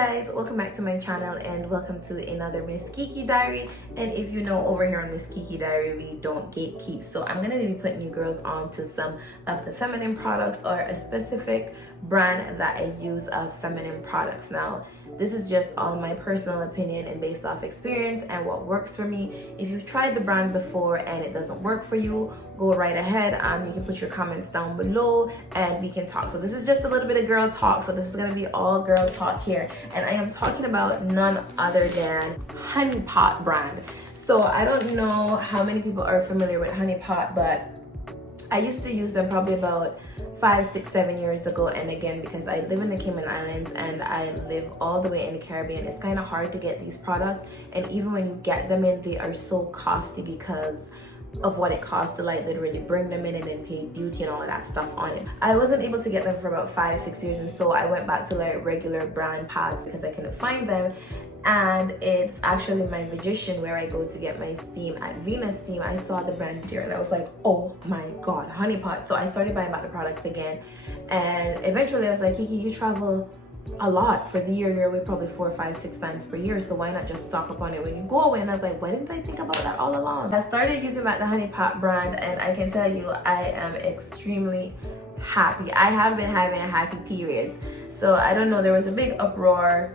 guys, welcome back to my channel and welcome to another Miss Kiki Diary. And if you know, over here on Miss Kiki Diary we don't gatekeep, so I'm gonna be putting you girls on to some of the feminine products or a specific brand that I use of feminine products. Now this is just all my personal opinion and based off experience and what works for me. If you've tried the brand before and it doesn't work for you, go right ahead. You can put your comments down below and we can talk. So this is just a little bit of girl talk, so this is gonna be all girl talk here, and I am talking about none other than Honey Pot brand. So I don't know how many people are familiar with Honey Pot, but I used to use them probably about 5, 6, 7 years ago. And again, because I live in the Cayman Islands and I live all the way in the Caribbean, it's kind of hard to get these products, and even when you get them in, they are so costly because of what it costs to like literally bring them in and then pay duty and all of that stuff on it. I wasn't able to get them for about 5, 6 years, and so I went back to like regular brand pads because I couldn't find them. And it's actually my Magician where I go to get my steam at Venus Steam. I saw the brand there and I was like, oh my god, Honey Pot. So I started buying back the products again, and eventually I was like, Kiki, you travel a lot. For the year you're away probably 4, 5, 6 times per year, so why not just stock up on it when you go away? And I was like, why didn't I think about that all along? I started using the Honey Pot brand, and I can tell you I am extremely happy. I have been having happy periods. So I don't know, there was a big uproar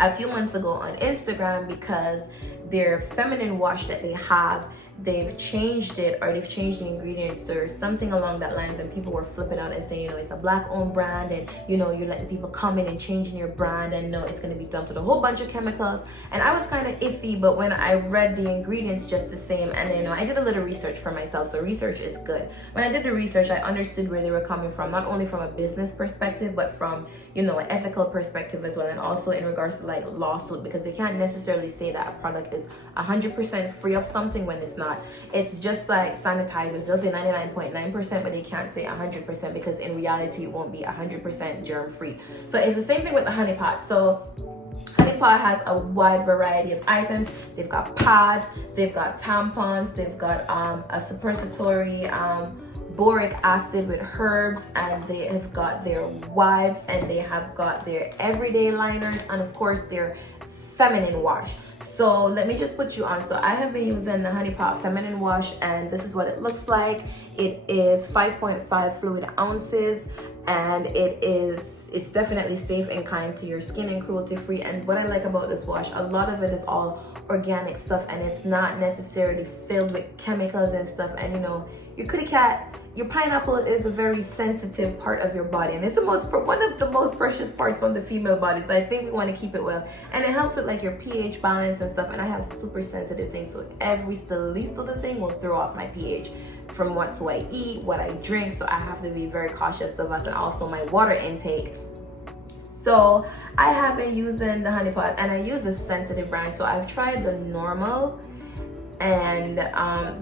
a few months ago on Instagram because their feminine wash that they have, they've changed it, or they've changed the ingredients or something along that lines, and people were flipping out and saying, you know, it's a black owned brand, and you know, you're letting people come in and changing your brand, and no, it's going to be dumped with a whole bunch of chemicals. And I was kind of iffy, but when I read the ingredients just the same, and then, you know, I did a little research for myself, so research is good. When I did the research, I understood where they were coming from, not only from a business perspective, but from, you know, an ethical perspective as well, and also in regards to like lawsuit, because they can't necessarily say that a product is 100% free of something when it's not. It's just like sanitizers, they'll say 99.9%, but they can't say 100% because in reality it won't be 100% germ free. So it's the same thing with the Honey Pot. So Honey Pot has a wide variety of items. They've got pads, they've got tampons, they've got a suppository boric acid with herbs, and they have got their wipes, and they have got their everyday liners, and of course their feminine wash. So let me just put you on. So I have been using the Honey Pot feminine wash, and this is what it looks like. It is 5.5 fluid ounces, and it's definitely safe and kind to your skin and cruelty free. And what I like about this wash, a lot of it is all organic stuff, and it's not necessarily filled with chemicals and stuff. And you know, your kitty cat, your pineapple is a very sensitive part of your body, and it's one of the most precious parts on the female body, so I think we want to keep it well. And it helps with like your pH balance and stuff, and I have super sensitive things, so the least of the thing will throw off my pH from what I eat, what I drink, so I have to be very cautious of that, and also my water intake. So I have been using the Honey Pot, and I use the sensitive brand. So I've tried the normal, and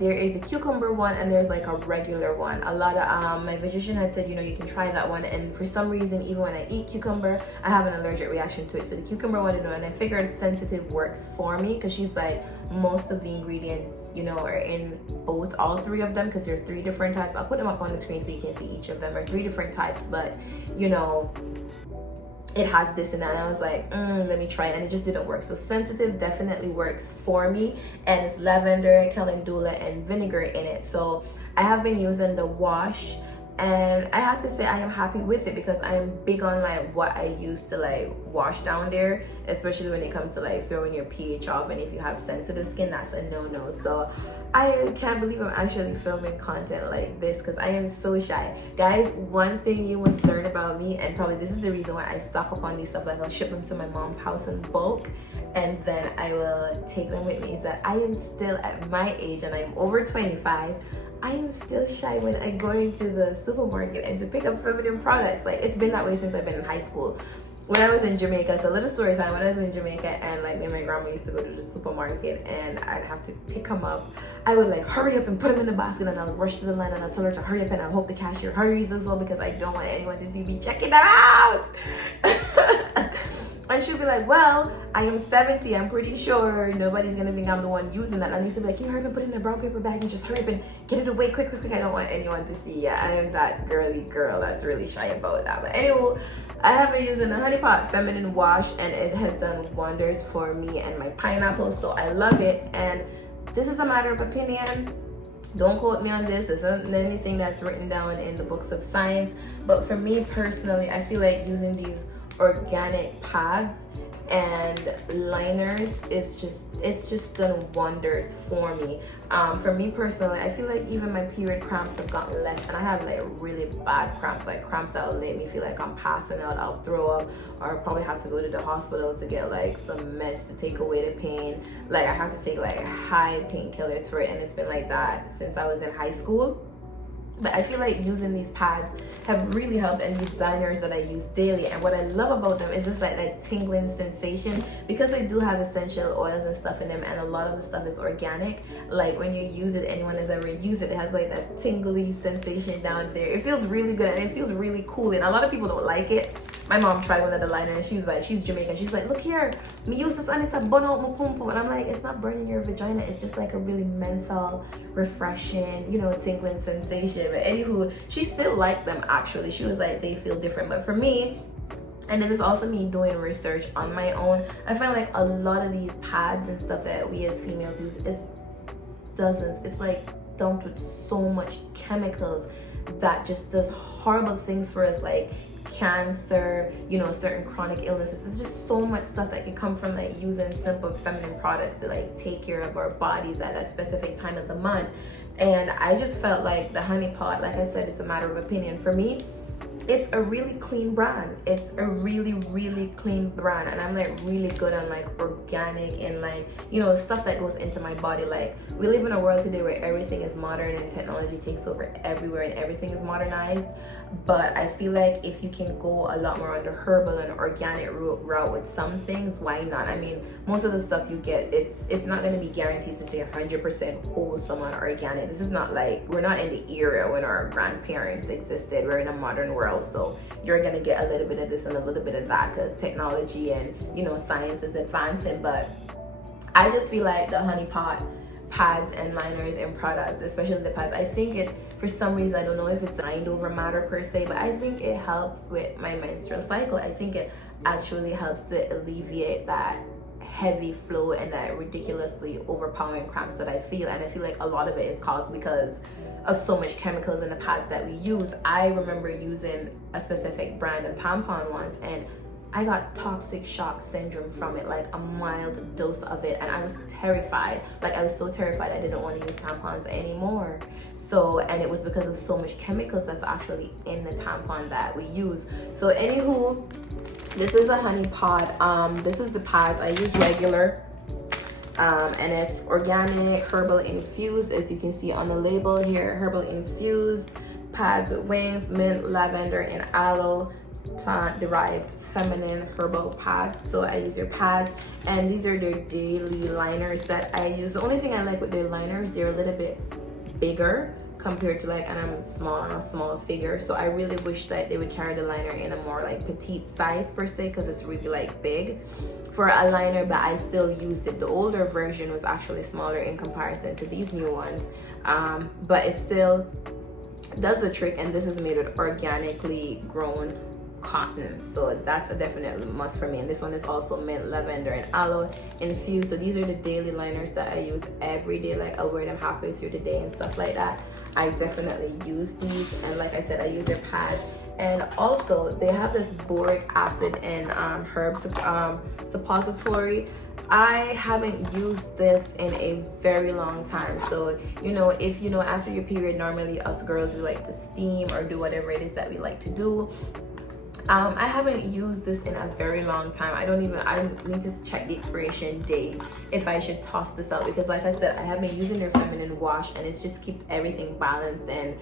there is a cucumber one, and there's like a regular one. A lot of my Magician had said, you know, you can try that one, and for some reason, even when I eat cucumber, I have an allergic reaction to it. So the cucumber one, you know, and I figured sensitive works for me because she's like, most of the ingredients, you know, are in all 3 of them, because there are 3 different types. I'll put them up on the screen so you can see each of them are 3 different types, but you know, it has this and that, and I was like, let me try it, and it just didn't work. So sensitive definitely works for me, and it's lavender, calendula, and vinegar in it. So I have been using the wash, and I have to say I am happy with it because I am big on like what I use to like wash down there, especially when it comes to like throwing your pH off, and if you have sensitive skin, that's a no-no. So I can't believe I'm actually filming content like this because I am so shy. Guys, one thing you must learn about me, and probably this is the reason why I stock up on these stuff, like I'll ship them to my mom's house in bulk and then I will take them with me, is that I am still at my age, and I'm over 25. I am still shy when I go into the supermarket and to pick up feminine products. Like, it's been that way since I've been in high school. When I was in Jamaica, so little story time, when I was in Jamaica, and like me and my grandma used to go to the supermarket, and I'd have to pick them up. I would like hurry up and put them in the basket, and I'll rush to the line, and I'll tell her to hurry up, and I'll hope the cashier hurries as well, because I don't want anyone to see me checking them out. And And she'll be like, well, I am 70. I'm pretty sure nobody's going to think I'm the one using that. And I used to be like, can you hurry up and put it in a brown paper bag and just hurry up and get it away quick. I don't want anyone to see. Yeah, I am that girly girl that's really shy about that. But anyway, I have been using the Honey Pot Feminine Wash, and it has done wonders for me and my pineapple. So I love it. And this is a matter of opinion. Don't quote me on this. This isn't anything that's written down in the books of science. But for me personally, I feel like using these organic pads and liners it's just done wonders for me. For me personally, I feel like even my period cramps have gotten less, and I have like really bad cramps, like cramps that will make me feel like I'm passing out, I'll throw up, or I'll probably have to go to the hospital to get like some meds to take away the pain. Like I have to take like high painkillers for it, and it's been like that since I was in high school. But I feel like using these pads have really helped, and these liners that I use daily. And what I love about them is just like that tingling sensation, because they do have essential oils and stuff in them, and a lot of the stuff is organic. Like when you use it, anyone has ever used it, it has like that tingly sensation down there. It feels really good, and it feels really cool. And a lot of people don't like it. My mom tried one of the liners, and she was like, she's Jamaican, she's like, look here, me use this and it's a burn out my pum pum. And I'm like, it's not burning your vagina, it's just like a really menthol, refreshing, tingling sensation. But anywho, she still liked them actually. She was like, they feel different. But for me, and this is also me doing research on my own, I find like a lot of these pads and stuff that we as females use is dozens. It's like dumped with so much chemicals that just does horrible things for us, like cancer, certain chronic illnesses. It's just so much stuff that can come from like using simple feminine products to like take care of our bodies at a specific time of the month. And I just felt like the Honey Pot, like I said, it's a matter of opinion. For me, it's a really clean brand. It's a really, really clean brand. And I'm like really good on like organic and like, stuff that goes into my body. Like we live in a world today where everything is modern and technology takes over everywhere and everything is modernized. But I feel like if you can go a lot more on the herbal and organic route with some things, why not? I mean, most of the stuff you get, it's not going to be guaranteed to stay 100% wholesome and organic. This is not like, we're not in the era when our grandparents existed. We're in a modern world. So you're going to get a little bit of this and a little bit of that because technology and, science is advancing. But I just feel like the Honey Pot pads and liners and products, especially the pads, I think it, for some reason, I don't know if it's mind over matter per se, but I think it helps with my menstrual cycle. I think it actually helps to alleviate that heavy flow and that ridiculously overpowering cramps that I feel. And I feel like a lot of it is caused because of so much chemicals in the pads that we use. I remember using a specific brand of tampon once, and I got toxic shock syndrome from it, like a mild dose of it, and I was terrified. Like I was so terrified I didn't want to use tampons anymore. So, and it was because of so much chemicals that's actually in the tampon that we use. So anywho, this is a Honey Pot. This is the pads. I use regular. And it's organic, herbal infused, as you can see on the label here. Herbal infused pads with wings, mint, lavender, and aloe, plant derived feminine herbal pads. So I use their pads, and these are their daily liners that I use. The only thing I like with their liners, they're a little bit bigger compared to like, and I'm small, I'm a small figure, so I really wish that they would carry the liner in a more like petite size per se, because it's really like big for a liner. But I still used it. The older version was actually smaller in comparison to these new ones, but it still does the trick. And this is made with organically grown cotton, so that's a definite must for me. And this one is also mint, lavender, and aloe infused. So these are the daily liners that I use every day. Like I'll wear them halfway through the day and stuff like that. I definitely use these, and like I said, I use their pads. And also they have this boric acid and herb suppository. I haven't used this in a very long time. So if after your period, normally us girls, we like to steam or do whatever it is that we like to do. I haven't used this in a very long time. I need to check the expiration date if I should toss this out, because like I said, I have been using their feminine wash, and it's just keeps everything balanced and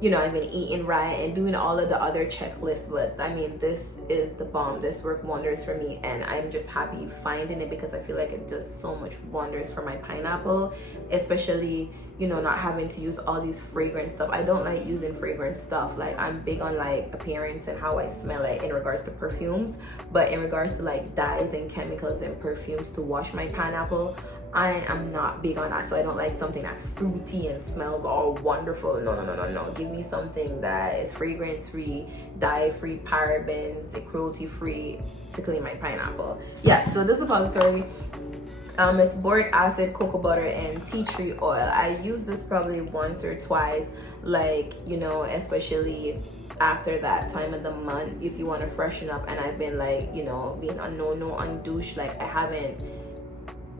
you know, I've been eating right and doing all of the other checklists. But I mean, this is the bomb. This worked wonders for me, and I'm just happy finding it because I feel like it does so much wonders for my pineapple, especially, you know, not having to use all these fragrant stuff. I don't like using fragrant stuff. Like, I'm big on like appearance and how I smell, like in regards to perfumes, but in regards to like dyes and chemicals and perfumes to wash my pineapple, I am not big on that. So I don't like something that's fruity and smells all wonderful. No. Give me something that is fragrance free, dye free, parabens, cruelty free to clean my pineapple. Yeah, so this suppository, it's boric acid, cocoa butter, and tea tree oil. I use this probably once or twice, like, you know, especially after that time of the month, if you want to freshen up. And I've been like, you know, being a no on douche. Like, I haven't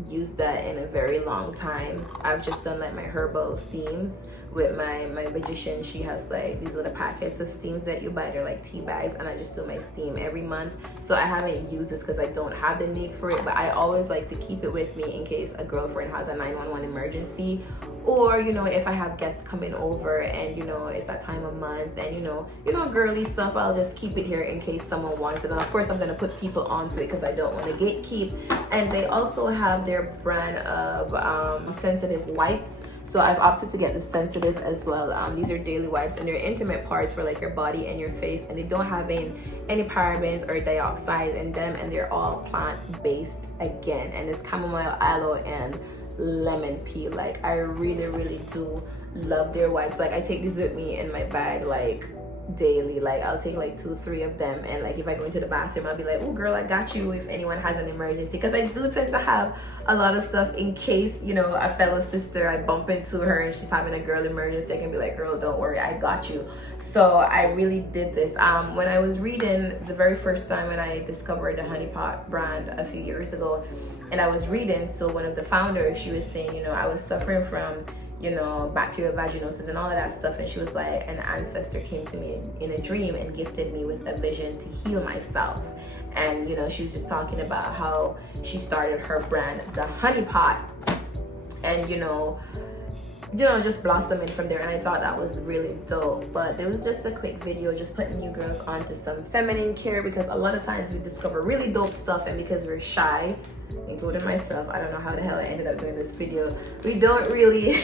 used that in a very long time. I've just done like my herbal steams with my magician. She has like these little packets of steams that you buy. They're like tea bags, and I just do my steam every month. So I haven't used this because I don't have the need for it, but I always like to keep it with me in case a girlfriend has a 911 emergency, or, you know, if I have guests coming over and, you know, it's that time of month and, you know, girly stuff, I'll just keep it here in case someone wants it. And of course I'm going to put people onto it because I don't want to gatekeep. And they also have their brand of sensitive wipes. So I've opted to get the sensitive as well. These are daily wipes, and they're intimate parts for like your body and your face, and they don't have any parabens or dioxide in them, and they're all plant-based again. And it's chamomile, aloe, and lemon peel. Like, I really do love their wipes. Like, I take these with me in my bag like daily. Like, I'll take like 2-3 of them, and like if I go into the bathroom, I'll be like, oh girl, I got you if anyone has an emergency, because I do tend to have a lot of stuff in case, you know, a fellow sister, I bump into her and she's having a girl emergency. I can be like, girl, don't worry, I got you. So I really did this. When I was reading the very first time when I discovered the Honey Pot brand a few years ago, and I was reading, so one of the founders, she was saying, you know, I was suffering from, you know, bacterial vaginosis and all of that stuff, and she was like, an ancestor came to me in a dream and gifted me with a vision to heal myself. And, you know, she was just talking about how she started her brand, the Honey Pot, and, you know, just blossoming from there. And I thought that was really dope. But it was just a quick video just putting you girls onto some feminine care, because a lot of times we discover really dope stuff, and because we're shy, including myself, I don't know how the hell I ended up doing this video, we don't really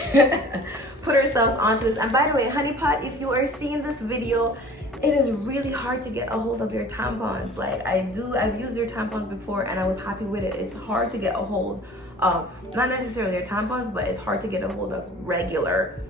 put ourselves onto this. And by the way, Honey Pot, if you are seeing this video, it is really hard to get a hold of their tampons. Like, I've used their tampons before and I was happy with it. It's hard to get a hold of, not necessarily their tampons, but it's hard to get a hold of regular.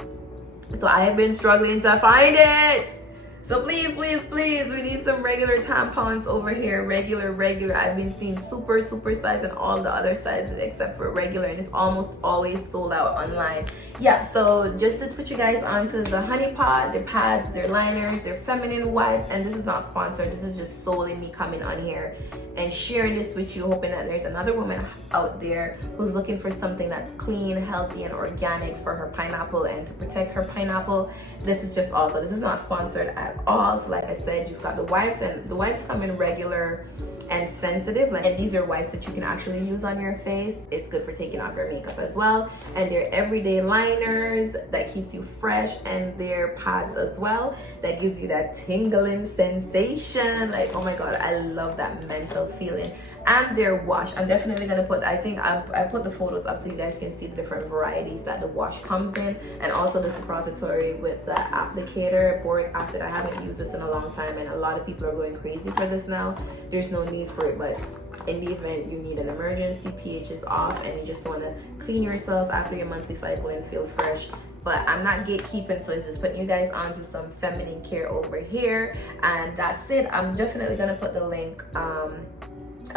So I have been struggling to find it. So please, we need some regular tampons over here. Regular. I've been seeing super size and all the other sizes except for regular, and it's almost always sold out online. Yeah, so just to put you guys onto the Honey Pot, their pads, their liners, their feminine wipes, and this is not sponsored. This is just solely me coming on here and sharing this with you, hoping that there's another woman out there who's looking for something that's clean, healthy, and organic for her pineapple and to protect her pineapple. This is just also, this is not sponsored at all. So like I said, you've got the wipes, and the wipes come in regular and sensitive, and these are wipes that you can actually use on your face. It's good for taking off your makeup as well, and they're everyday liners that keeps you fresh, and they're pads as well that gives you that tingling sensation. Like, oh my god, I love that mental feeling. And their wash, I'm definitely gonna put, I think I put the photos up so you guys can see the different varieties that the wash comes in, and also the suppository with the applicator, boric acid. I haven't used this in a long time, and a lot of people are going crazy for this now. There's no need for it, but in the event you need an emergency, pH is off, and you just want to clean yourself after your monthly cycle and feel fresh. But I'm not gatekeeping, so it's just putting you guys onto some feminine care over here, and that's it. I'm definitely gonna put the link,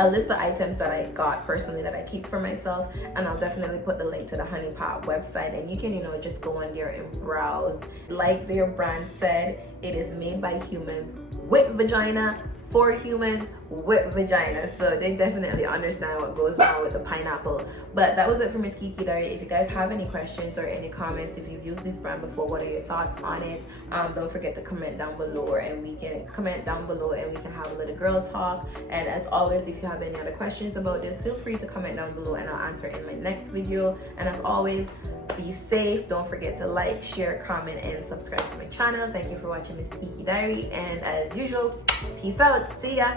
a list of items that I got personally that I keep for myself, and I'll definitely put the link to the Honey Pot website, and you can, you know, just go on there and browse. Like their brand said, it is made by humans with vagina for humans with vagina, so they definitely understand what goes on with the pineapple. But that was it for Miss Kiki Diary. If you guys have any questions or any comments, if you've used this brand before, what are your thoughts on it? Don't forget to comment down below, and we can comment down below and we can have a little girl talk. And as always, if you have any other questions about this, feel free to comment down below and I'll answer in my next video. And as always, be safe. Don't forget to like, share, comment, and subscribe to my channel. Thank you for watching Miss Kiki Diary, and as usual, peace out. See ya.